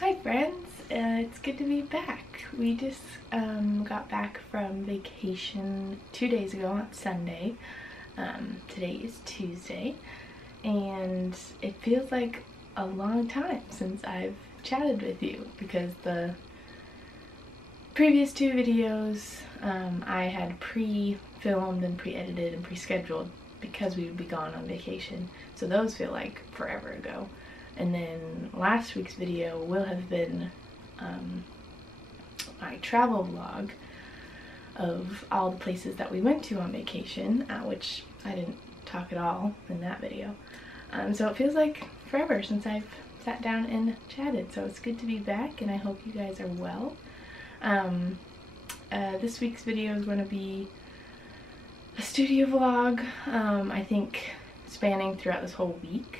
Hi friends, it's good to be back. We just got back from vacation 2 days ago on Sunday. Today is Tuesday, and it feels like a long time since I've chatted with you because the previous two videos I had pre-filmed and pre-edited and pre-scheduled because we would be gone on vacation, so those feel like forever ago. And then last week's video will have been my travel vlog of all the places that we went to on vacation, which I didn't talk at all in that video. So it feels like forever since I've sat down and chatted, so it's good to be back and I hope you guys are well. This week's video is going to be a studio vlog, I think spanning throughout this whole week.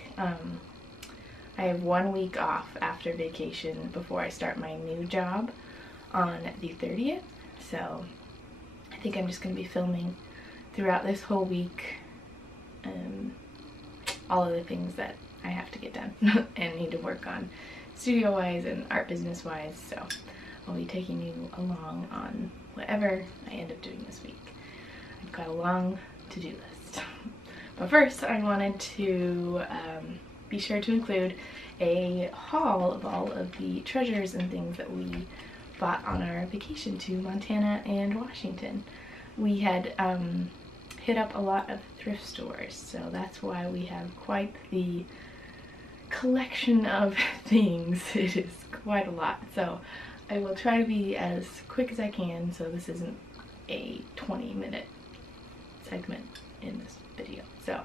I have 1 week off after vacation before I start my new job on the 30th, so I think I'm just going to be filming throughout this whole week all of the things that I have to get done and need to work on studio wise and art business wise, so I'll be taking you along on whatever I end up doing this week. I've got a long to-do list. But first I wanted to be sure to include a haul of all of the treasures and things that we bought on our vacation to Montana and Washington. We had hit up a lot of thrift stores, so that's why we have quite the collection of things. It is quite a lot, so I will try to be as quick as I can so this isn't a 20-minute segment in this video. So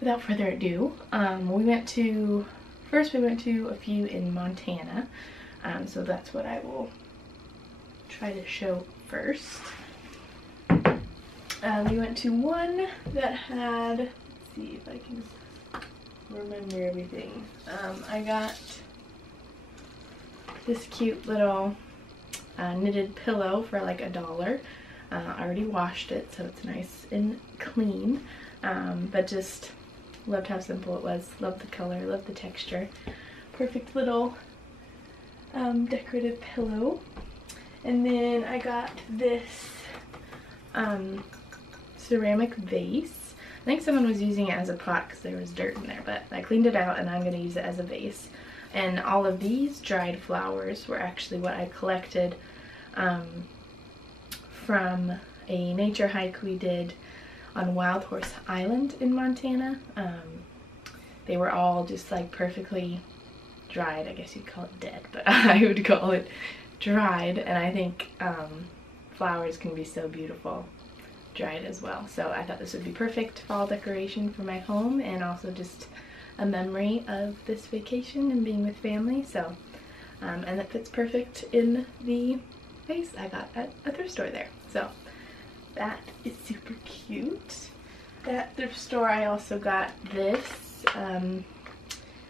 without further ado, we went to a few in Montana, so that's what I will try to show first. We went to one that had, let's see if I can remember everything. I got this cute little knitted pillow for like $1. I already washed it, so it's nice and clean, but just loved how simple it was. Loved the color, loved the texture. Perfect little decorative pillow. And then I got this ceramic vase. I think someone was using it as a pot because there was dirt in there, but I cleaned it out and I'm going to use it as a vase. And all of these dried flowers were actually what I collected from a nature hike we did on Wild Horse Island in Montana. They were all just like perfectly dried. I guess you'd call it dead, but I would call it dried, and I think flowers can be so beautiful dried as well. So I thought this would be perfect fall decoration for my home and also just a memory of this vacation and being with family. So and it fits perfect in the vase I got at a thrift store there. So that is super cute. That thrift store I also got this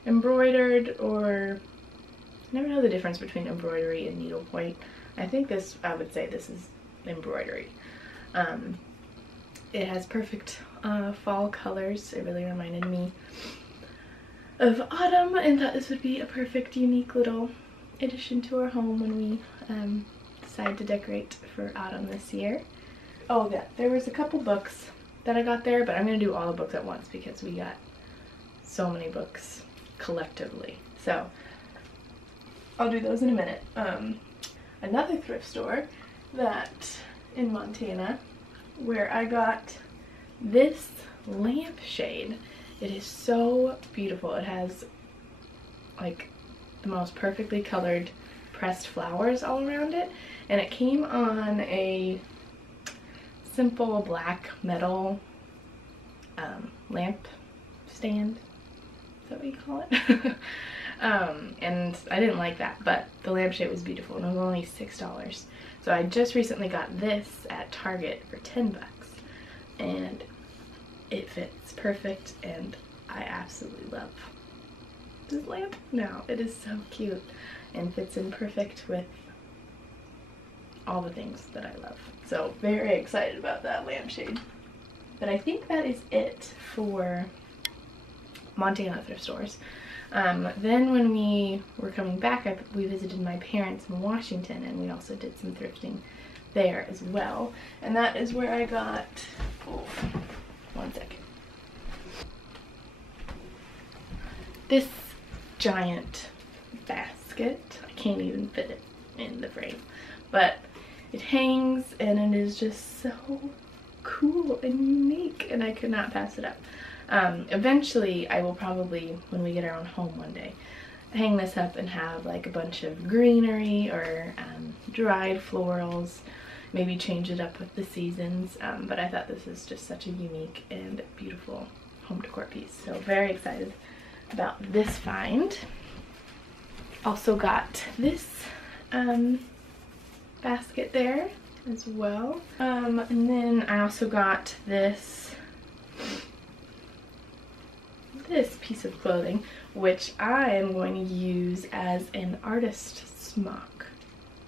embroidered, or I never know the difference between embroidery and needlepoint. I think this, I would say this is embroidery. It has perfect fall colors. It really reminded me of autumn and thought this would be a perfect unique little addition to our home when we decide to decorate for autumn this year. Oh yeah, there was a couple books that I got there, but I'm going to do all the books at once because we got so many books collectively. So I'll do those in a minute. Another thrift store that in Montana where I got this lampshade. It is so beautiful. It has like the most perfectly colored pressed flowers all around it, and it came on a simple black metal lamp stand. Is that what you call it? And I didn't like that, but the lampshade was beautiful and it was only $6. So I just recently got this at Target for 10 bucks and it fits perfect and I absolutely love this lamp now. It is so cute and fits in perfect with all the things that I love. So very excited about that lampshade. But I think that is it for Montana thrift stores. Then when we were coming back, we visited my parents in Washington, and we also did some thrifting there as well. And that is where I got, oh, one second. This giant basket. I can't even fit it in the frame, but it hangs and it is just so cool and unique, and I could not pass it up. Eventually I will probably, when we get our own home one day, hang this up and have like a bunch of greenery or dried florals, maybe change it up with the seasons, but I thought this is just such a unique and beautiful home decor piece, so very excited about this find. Also got this basket there as well, and then I also got this piece of clothing, which I am going to use as an artist smock.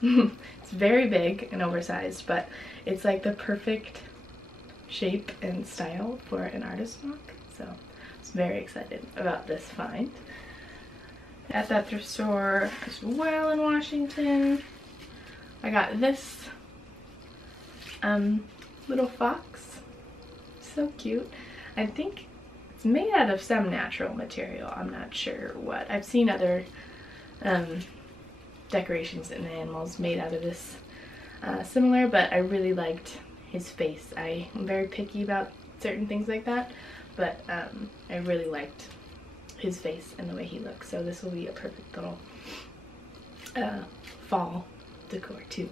It's very big and oversized, but it's like the perfect shape and style for an artist smock, so I was very excited about this find. At that thrift store as well in Washington, I got this little fox. So cute. I think it's made out of some natural material. I'm not sure what. I've seen other decorations and animals made out of this similar, but I really liked his face. I am very picky about certain things like that, but I really liked his face and the way he looks, so this will be a perfect little fall decor too.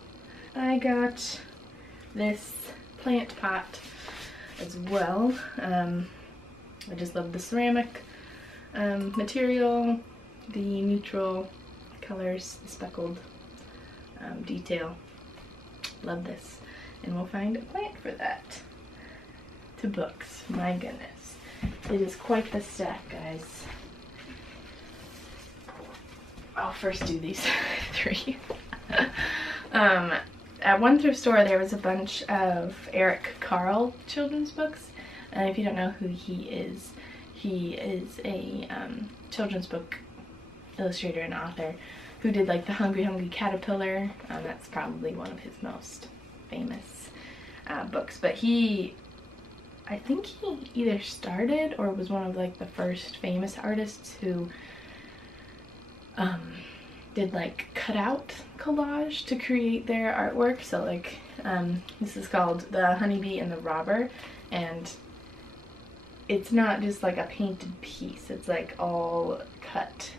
I got this plant pot as well. I just love the ceramic material, the neutral colors, the speckled detail. Love this, and we'll find a plant for that. To books, my goodness, it is quite the stack, guys. I'll first do these three. At one thrift store there was a bunch of Eric Carle children's books, and if you don't know who he is a children's book illustrator and author who did like the Hungry Hungry Caterpillar. That's probably one of his most famous books, but I think he either started or was one of like the first famous artists who did like cutout collage to create their artwork. So like this is called The Honeybee and the Robber, and it's not just like a painted piece, it's like all cut.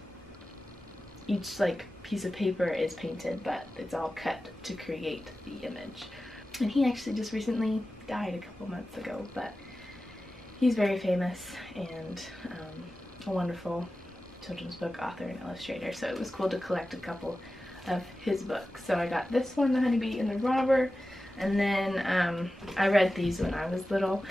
Each like piece of paper is painted, but it's all cut to create the image. And he actually just recently died a couple months ago, but he's very famous and a wonderful children's book author and illustrator, so it was cool to collect a couple of his books. So I got this one, The Honeybee and the Robber, and then I read these when I was little,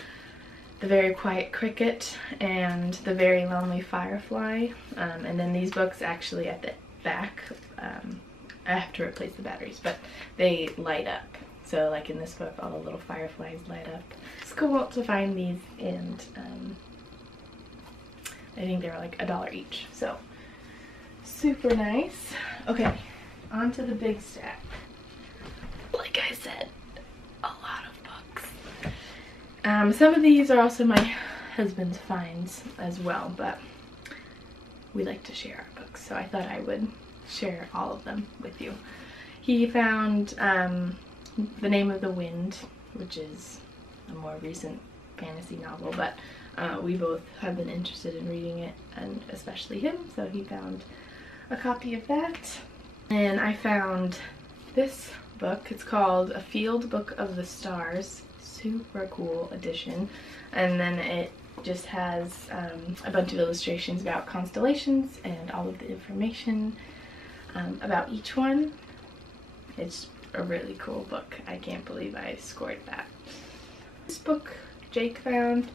The Very Quiet Cricket and The Very Lonely Firefly, and then these books actually at the back, I have to replace the batteries, but they light up. So like in this book, all the little fireflies light up. It's cool to find these, and I think they were like $1 each, so super nice. Okay, on to the big stack. Like I said, a lot of books. Some of these are also my husband's finds as well, but we like to share our books, so I thought I would share all of them with you. He found The Name of the Wind, which is a more recent fantasy novel, but we both have been interested in reading it, and especially him, so he found a copy of that. And I found this book. It's called A Field Book of the Stars. Super cool edition. And then it just has a bunch of illustrations about constellations and all of the information about each one. It's a really cool book. I can't believe I scored that. This book Jake found,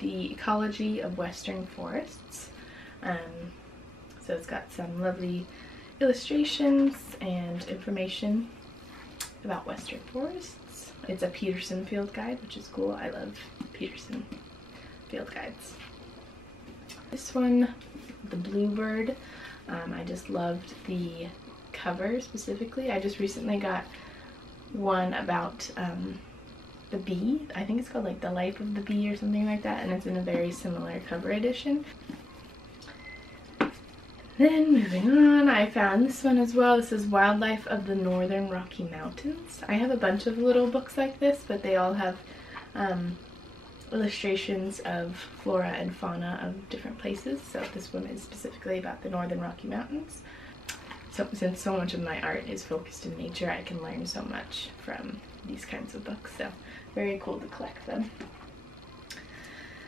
The Ecology of Western Forests. So it's got some lovely illustrations and information about western forests. It's a Peterson field guide, which is cool. I love Peterson field guides. This one the Bluebird. I just loved the cover specifically. I just recently got one about the bee. I think it's called like The Life of the Bee or something like that, and it's in a very similar cover edition. Then moving on, I found this one as well. This is Wildlife of the Northern Rocky Mountains. I have a bunch of little books like this, but they all have illustrations of flora and fauna of different places. So this one is specifically about the Northern Rocky Mountains. So since so much of my art is focused in nature, I can learn so much from these kinds of books. So very cool to collect them.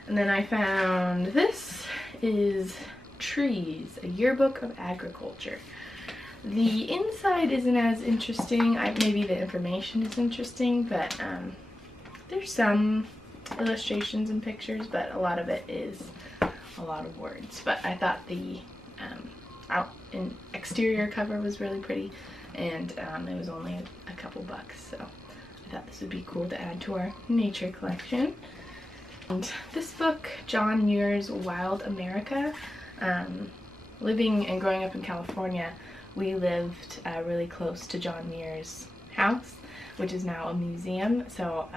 And then I found this is Trees, a yearbook of agriculture. The inside isn't as interesting. Maybe the information is interesting, but there's some illustrations and pictures, but a lot of it is a lot of words. But I thought the exterior cover was really pretty, and it was only a couple bucks, so I thought this would be cool to add to our nature collection. And this book, John Muir's Wild America. Living and growing up in California, we lived really close to John Muir's house, which is now a museum, so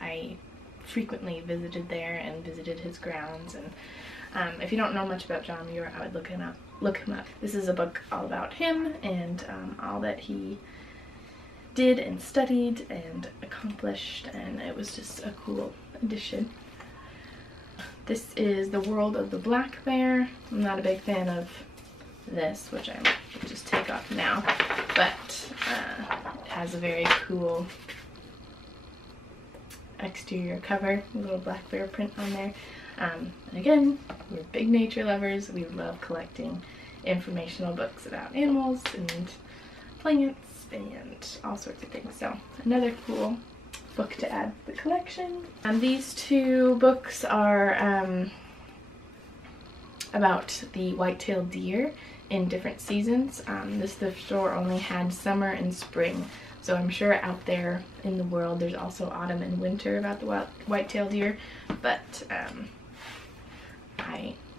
I frequently visited there and visited his grounds. And if you don't know much about John Muir, I would look him up. This is a book all about him and all that he did and studied and accomplished, and it was just a cool addition. This is The World of the Black Bear. I'm not a big fan of this, which I might just take off now, but it has a very cool exterior cover, a little black bear print on there. And again, we're big nature lovers. We love collecting informational books about animals and plants and all sorts of things. So another cool book to add to the collection. And these two books are about the white-tailed deer in different seasons. This thrift store only had summer and spring, so I'm sure out there in the world there's also autumn and winter about the white-tailed deer, but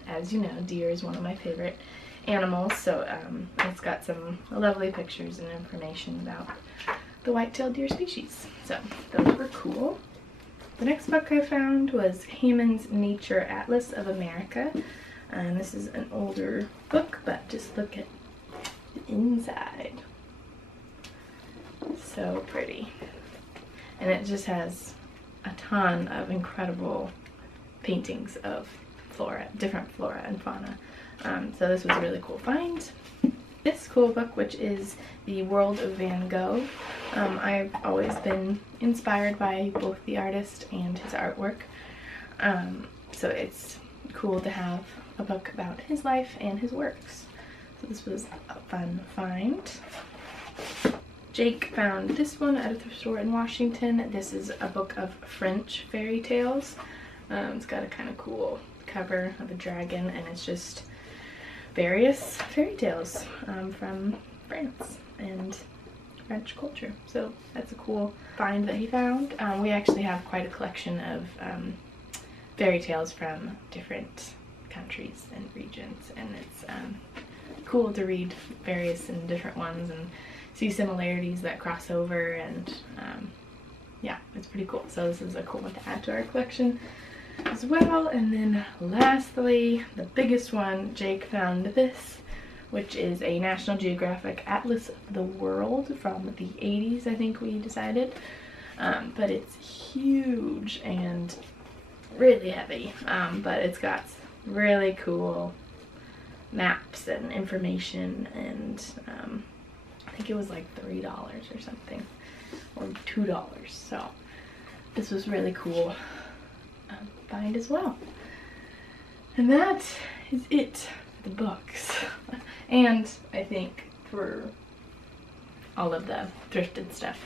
as you know, deer is one of my favorite animals, so it's got some lovely pictures and information about the white-tailed deer species. So those were cool. The next book I found was Hammond's Nature Atlas of America. And this is an older book, but just look at the inside. So pretty. And it just has a ton of incredible paintings of flora, different flora and fauna. So this was a really cool find. This cool book, which is The World of Van Gogh. I've always been inspired by both the artist and his artwork. So it's cool to have a book about his life and his works. So this was a fun find. Jake found this one at a thrift store in Washington. This is a book of French fairy tales. It's got a kind of cool cover of a dragon, and it's just various fairy tales from France and French culture. So that's a cool find that he found. We actually have quite a collection of fairy tales from different countries and regions, and it's cool to read various and different ones and see similarities that cross over, and yeah, it's pretty cool. So this is a cool one to add to our collection as well. And then lastly, the biggest one, Jake found this, which is a National Geographic Atlas of the World from the 80s, I think we decided. But it's huge and really heavy, but it's got really cool maps and information, and I think it was like $3 or something, or $2. So this was really cool find as well. And that is it for the books. And I think for all of the thrifted stuff.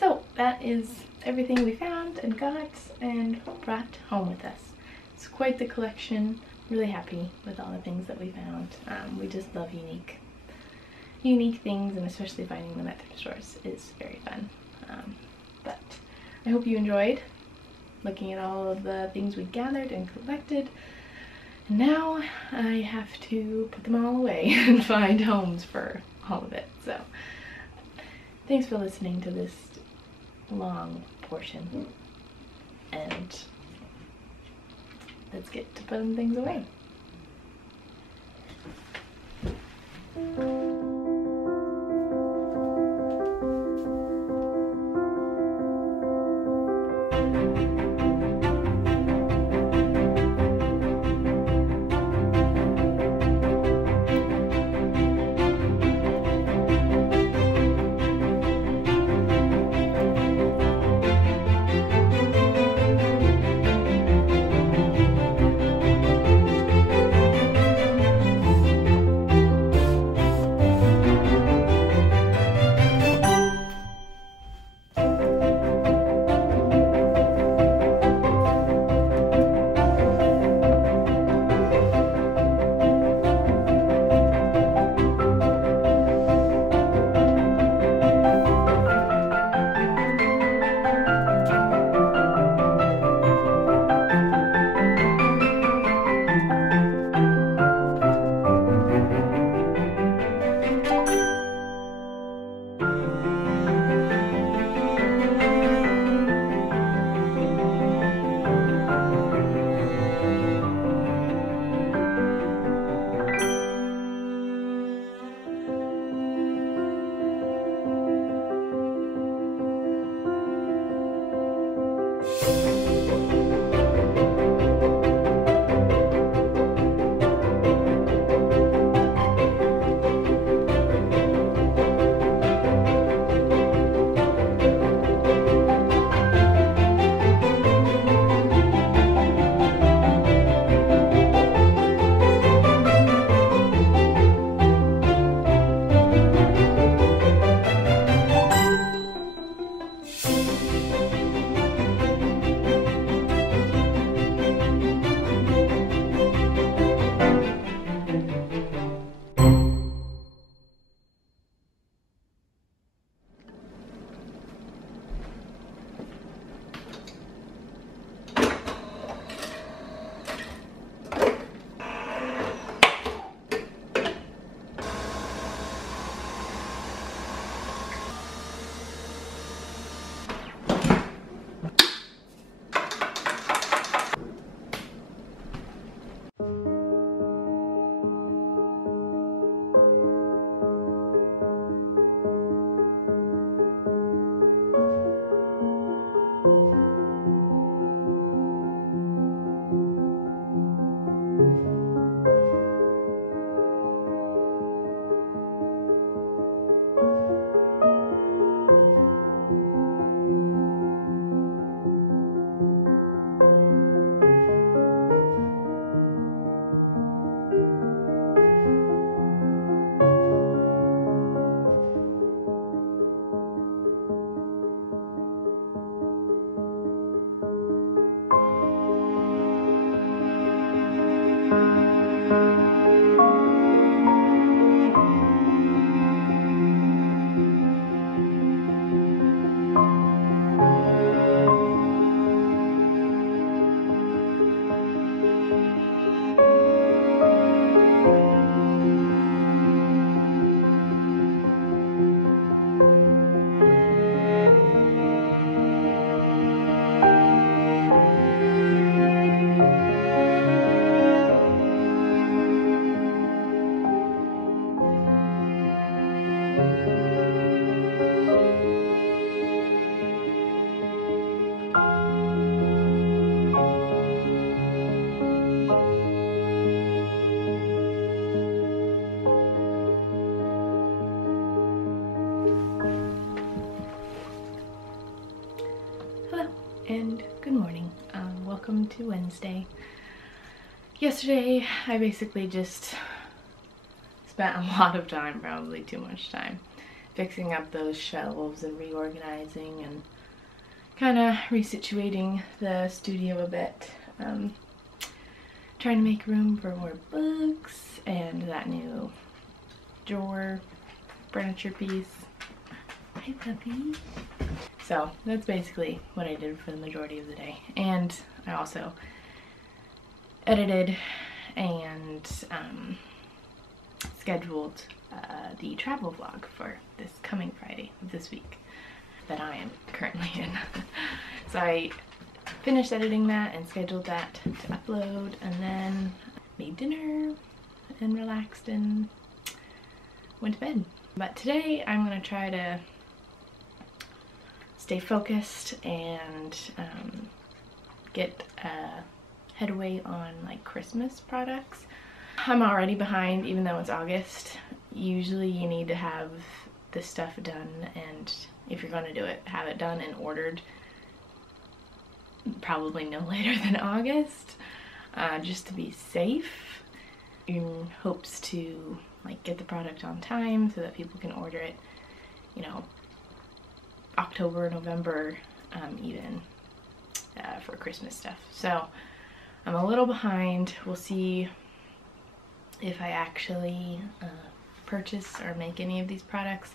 So that is everything we found and got and brought home with us. It's quite the collection. Really happy with all the things that we found. We just love unique things, and especially finding them at thrift stores is very fun. But I hope you enjoyed looking at all of the things we gathered and collected. And now I have to put them all away and find homes for all of it. So thanks for listening to this long portion, and let's get to putting things away. And good morning. Welcome to Wednesday. Yesterday I basically just spent a lot of time, probably too much time, fixing up those shelves and reorganizing and kind of resituating the studio a bit. Trying to make room for more books and that new drawer furniture piece. Hi puppy. So that's basically what I did for the majority of the day. And I also edited and scheduled the travel vlog for this coming Friday of this week that I am currently in. So I finished editing that and scheduled that to upload, and then made dinner and relaxed and went to bed. But today I'm gonna try to stay focused and get a headway on like Christmas products. I'm already behind even though it's August. Usually you need to have this stuff done, and if you're gonna do it, have it done and ordered probably no later than August, just to be safe, in hopes to like get the product on time so that people can order it, you know, October, November, even for Christmas stuff. So I'm a little behind. We'll see if I actually purchase or make any of these products.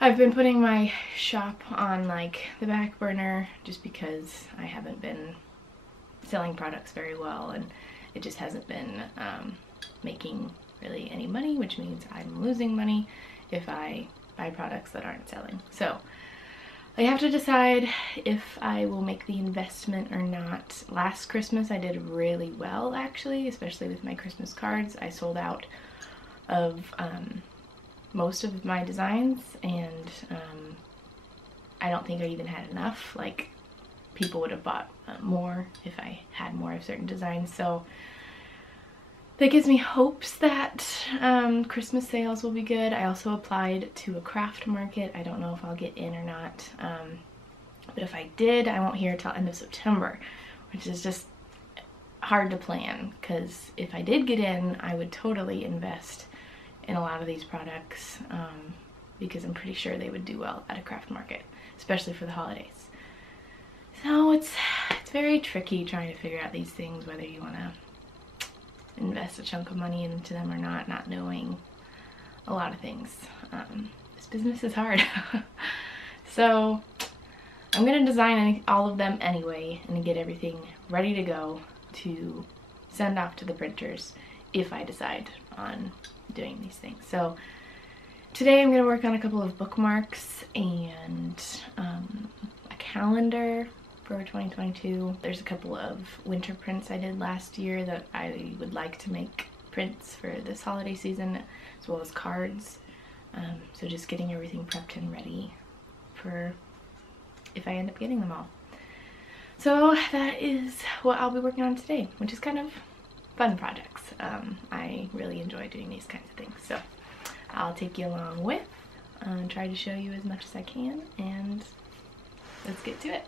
I've been putting my shop on like the back burner just because I haven't been selling products very well, and it just hasn't been making really any money, which means I'm losing money if I buy products that aren't selling. So I have to decide if I will make the investment or not. Last Christmas I did really well actually, especially with my Christmas cards. I sold out of most of my designs, and I don't think I even had enough. Like, people would have bought more if I had more of certain designs. So that gives me hopes that Christmas sales will be good. I also applied to a craft market. I don't know if I'll get in or not, but if I did, I won't hear till end of September, which is just hard to plan, because if I did get in, I would totally invest in a lot of these products, because I'm pretty sure they would do well at a craft market, especially for the holidays. So it's very tricky trying to figure out these things, whether you want to invest a chunk of money into them or not knowing a lot of things. This business is hard. So I'm gonna design all of them anyway and get everything ready to go to send off to the printers if I decide on doing these things. So today I'm going to work on a couple of bookmarks and a calendar for 2022. There's a couple of winter prints I did last year that I would like to make prints for this holiday season, as well as cards. So just getting everything prepped and ready for if I end up getting them all. So that is what I'll be working on today, which is kind of fun projects. I really enjoy doing these kinds of things, so I'll take you along with and try to show you as much as I can, and let's get to it.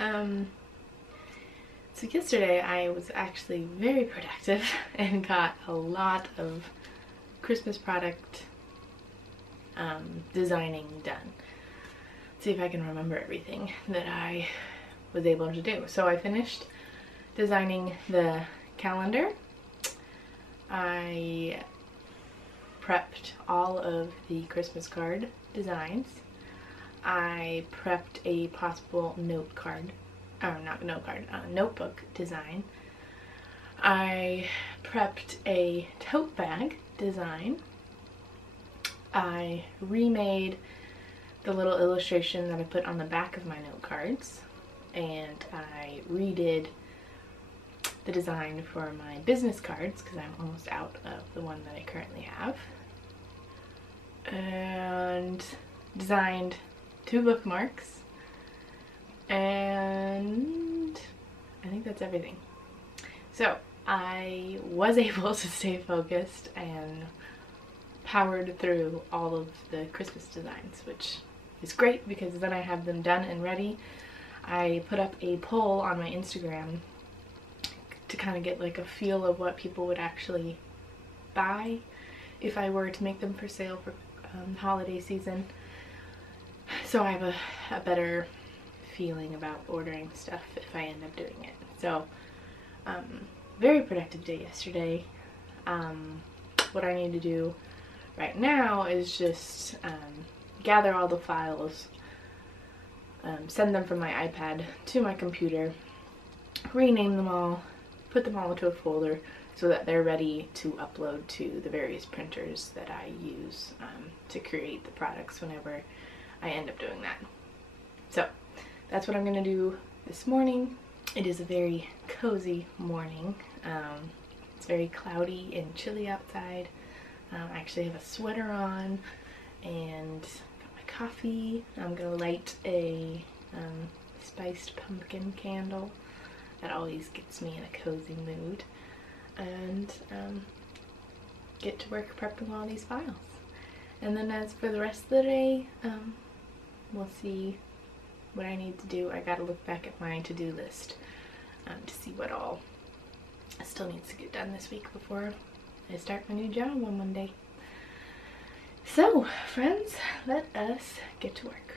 So yesterday I was actually very productive and got a lot of Christmas product designing done. Let's see if I can remember everything that I was able to do. So I finished designing the calendar. I prepped all of the Christmas card designs. I prepped a possible notebook design. I prepped a tote bag design. I remade the little illustration that I put on the back of my note cards, and I redid the design for my business cards because I'm almost out of the one that I currently have, and designed 2 bookmarks, and I think that's everything. So I was able to stay focused and powered through all of the Christmas designs, which is great because then I have them done and ready. I put up a poll on my Instagram to kind of get like a feel of what people would actually buy if I were to make them for sale for holiday season. So I have a better feeling about ordering stuff if I end up doing it. So very productive day yesterday. What I need to do right now is just gather all the files, send them from my iPad to my computer, rename them all, put them all into a folder so that they're ready to upload to the various printers that I use to create the products whenever I end up doing that. So that's what I'm gonna do this morning. It is a very cozy morning. It's very cloudy and chilly outside. I actually have a sweater on and got my coffee. I'm gonna light a spiced pumpkin candle. That always gets me in a cozy mood. And get to work prepping all these files. And then as for the rest of the day, we'll see what I need to do. I gotta look back at my to-do list to see what all still needs to get done this week before I start my new job on Monday. So, friends, let us get to work.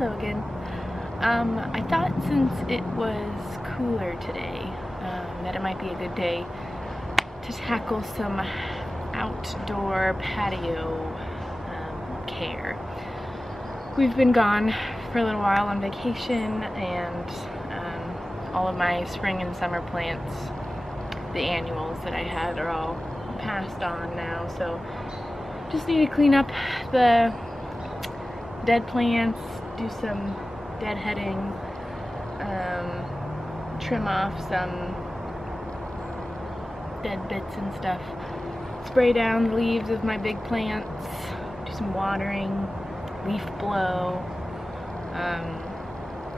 Hello again. I thought since it was cooler today, that it might be a good day to tackle some outdoor patio care. We've been gone for a little while on vacation, and all of my spring and summer plants, the annuals that I had, are all passed on now, so just need to clean up the dead plants, do some deadheading, trim off some dead bits and stuff, spray down the leaves of my big plants, do some watering, leaf blow,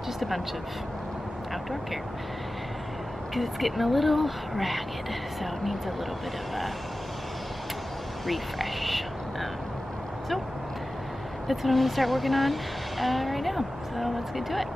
just a bunch of outdoor care, because it's getting a little ragged, so it needs a little bit of a refresh. So that's what I'm going to start working on right now, so let's get to it.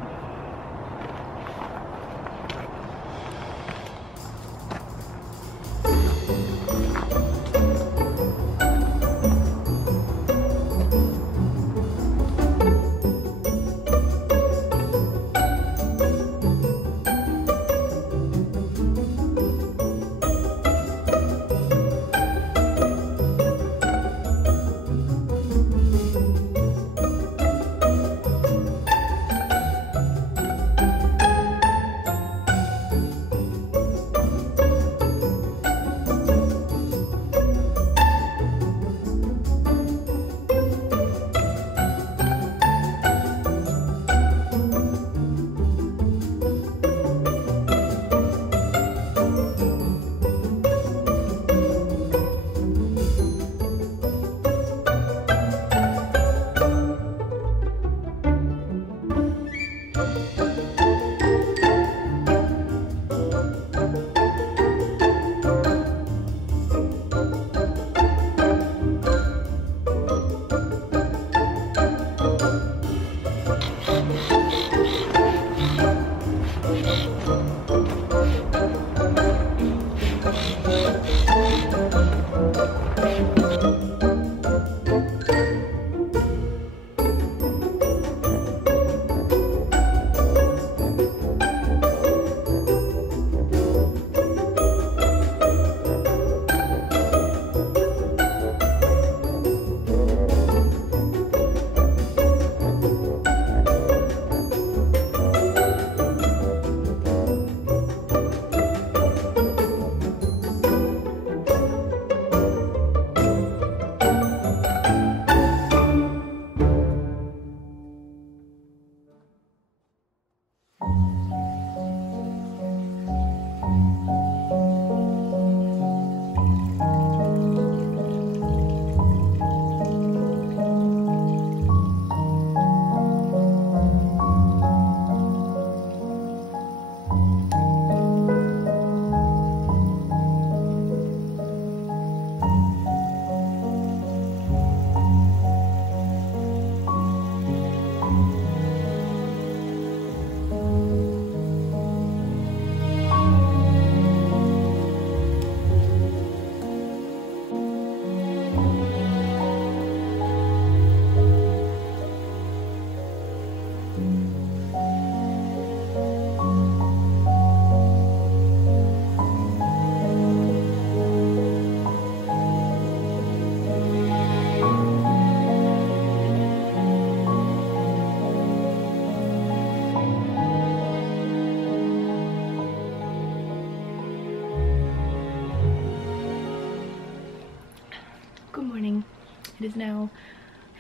It is now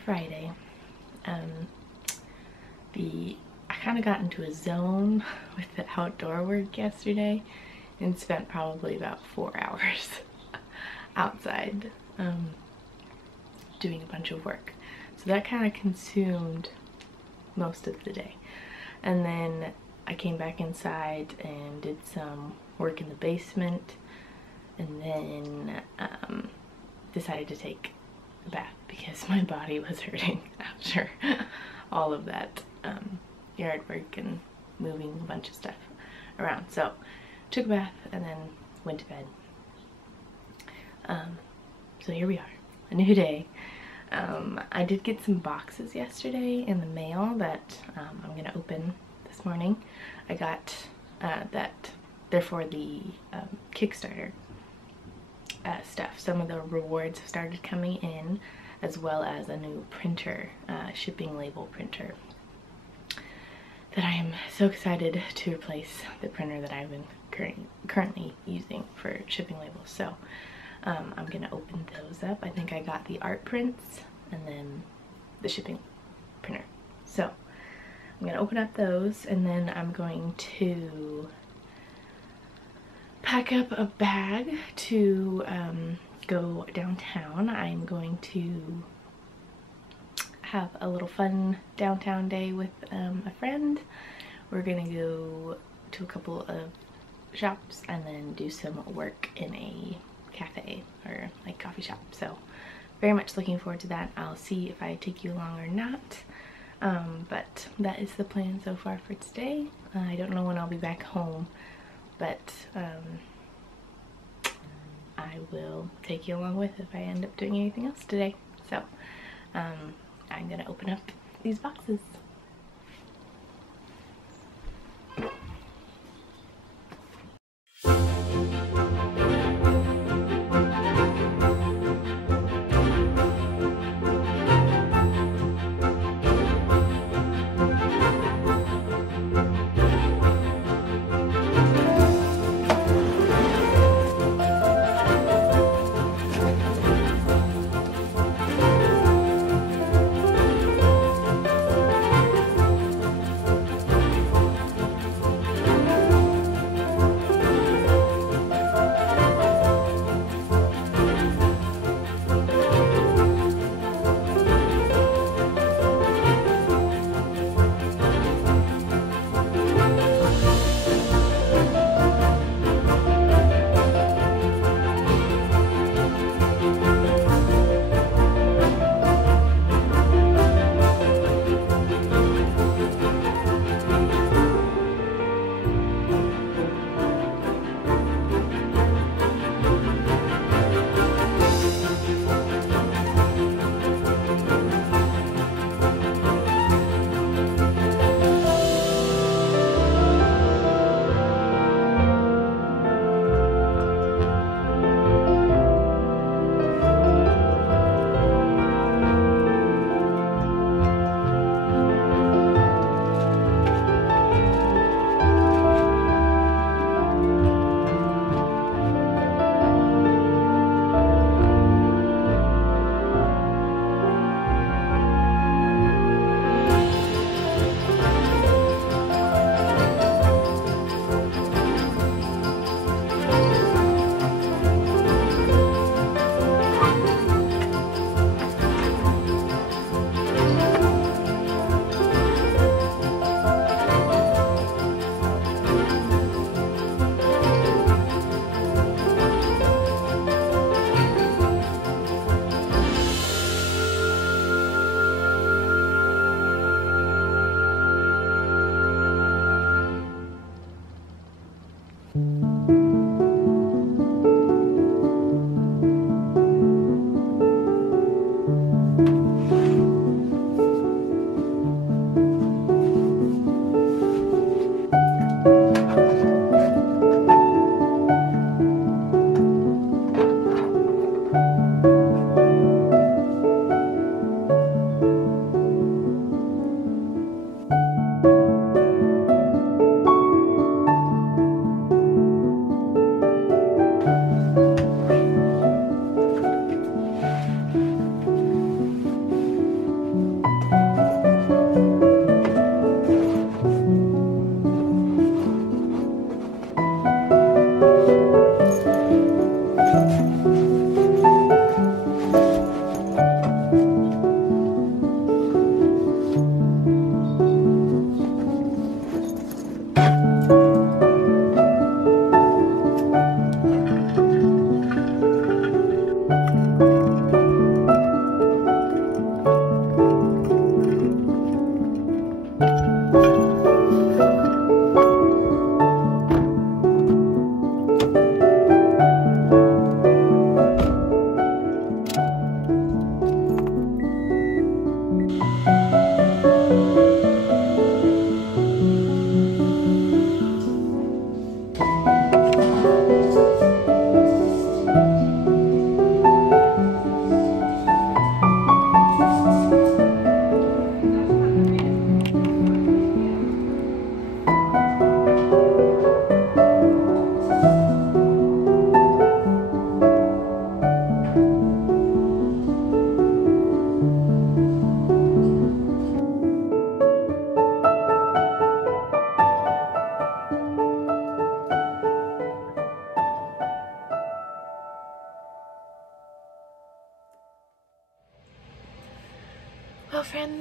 Friday. I kind of got into a zone with the outdoor work yesterday and spent probably about 4 hours outside doing a bunch of work. So that kind of consumed most of the day. And then I came back inside and did some work in the basement, and then decided to take a bath because my body was hurting after all of that yard work and moving a bunch of stuff around. So took a bath and then went to bed. So here we are, a new day. I did get some boxes yesterday in the mail that I'm gonna open this morning. I got that they're for the Kickstarter stuff. Some of the rewards have started coming in, as well as a new printer, shipping label printer, that I am so excited to replace the printer that I've been currently using for shipping labels. So I'm gonna open those up. I think I got the art prints and then the shipping printer. So I'm gonna open up those, and then I'm going to pack up a bag to go downtown. I'm going to have a little fun downtown day with a friend. We're gonna go to a couple of shops and then do some work in a cafe or like coffee shop. So very much looking forward to that. I'll see if I take you along or not. But that is the plan so far for today. I don't know when I'll be back home, but I will take you along with if I end up doing anything else today. So I'm gonna open up these boxes.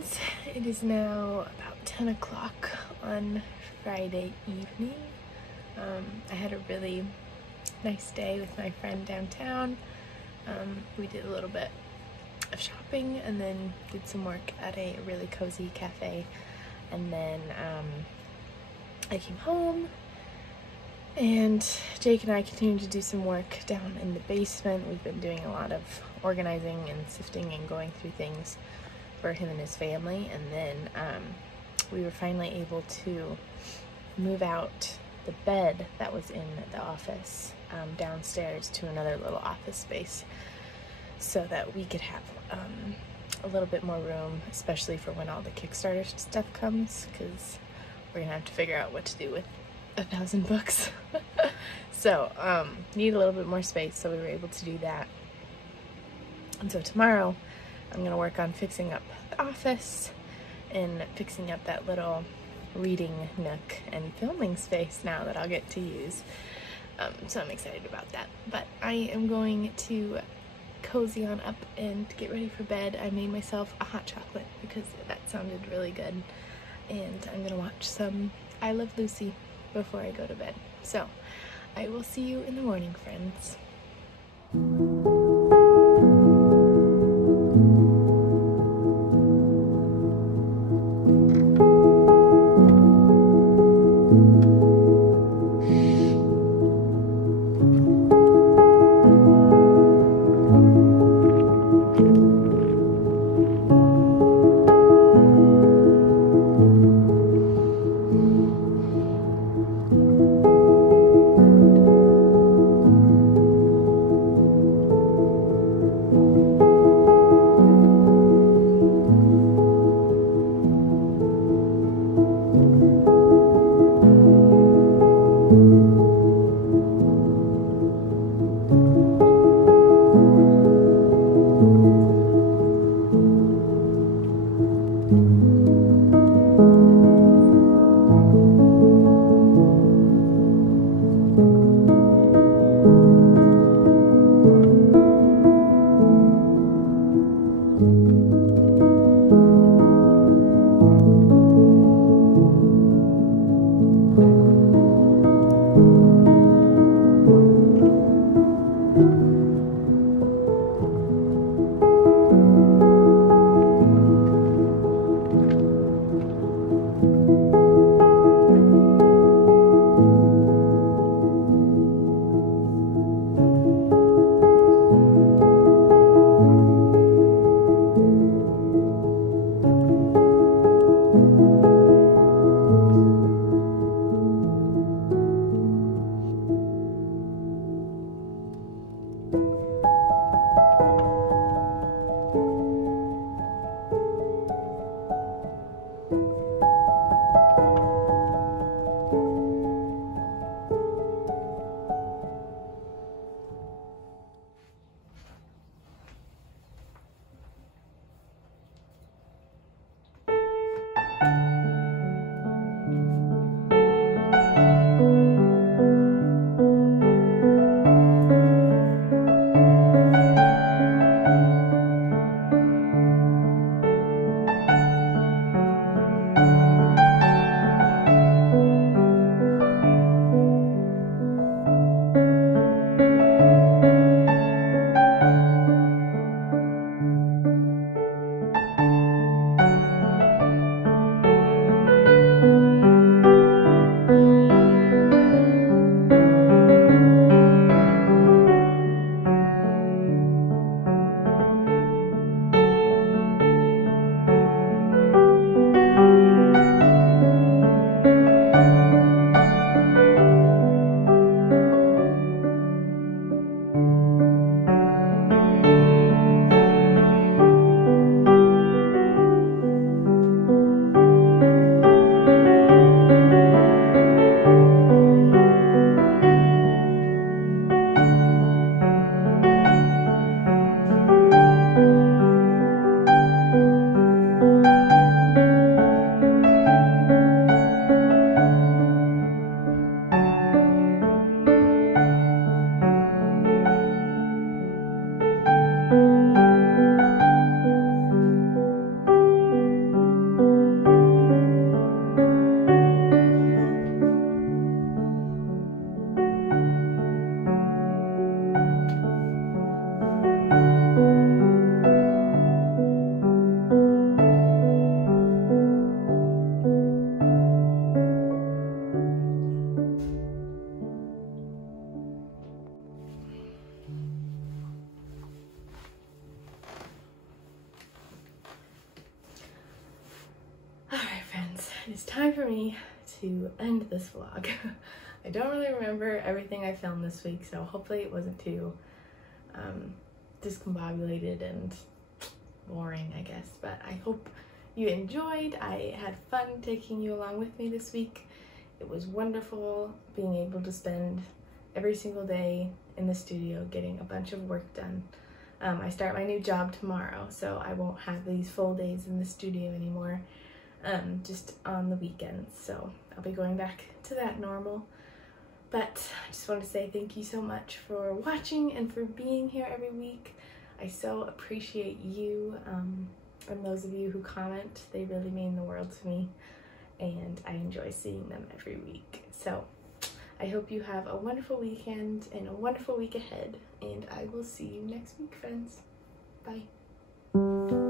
friends, it is now about 10 o'clock on Friday evening. I had a really nice day with my friend downtown. We did a little bit of shopping and then did some work at a really cozy cafe, and then I came home and Jake and I continued to do some work down in the basement. We've been doing a lot of organizing and sifting and going through things for him and his family, and then we were finally able to move out the bed that was in the office downstairs to another little office space so that we could have a little bit more room, especially for when all the Kickstarter stuff comes, because we're gonna have to figure out what to do with 1,000 books. So need a little bit more space, so we were able to do that. And so tomorrow I'm gonna work on fixing up the office and fixing up that little reading nook and filming space now that I'll get to use. So I'm excited about that. But I am going to cozy on up and get ready for bed. I made myself a hot chocolate because that sounded really good. And I'm gonna watch some I Love Lucy before I go to bed. So I will see you in the morning, friends. it's time for me to end this vlog. I don't really remember everything I filmed this week, so hopefully it wasn't too discombobulated and boring, I guess, but I hope you enjoyed. I had fun taking you along with me this week. It was wonderful being able to spend every single day in the studio getting a bunch of work done. I start my new job tomorrow, so I won't have these full days in the studio anymore, just on the weekends, so I'll be going back to that normal. But I just want to say thank you so much for watching and for being here every week. I so appreciate you, and those of you who comment. They really mean the world to me, and I enjoy seeing them every week. So I hope you have a wonderful weekend and a wonderful week ahead, and I will see you next week, friends. Bye.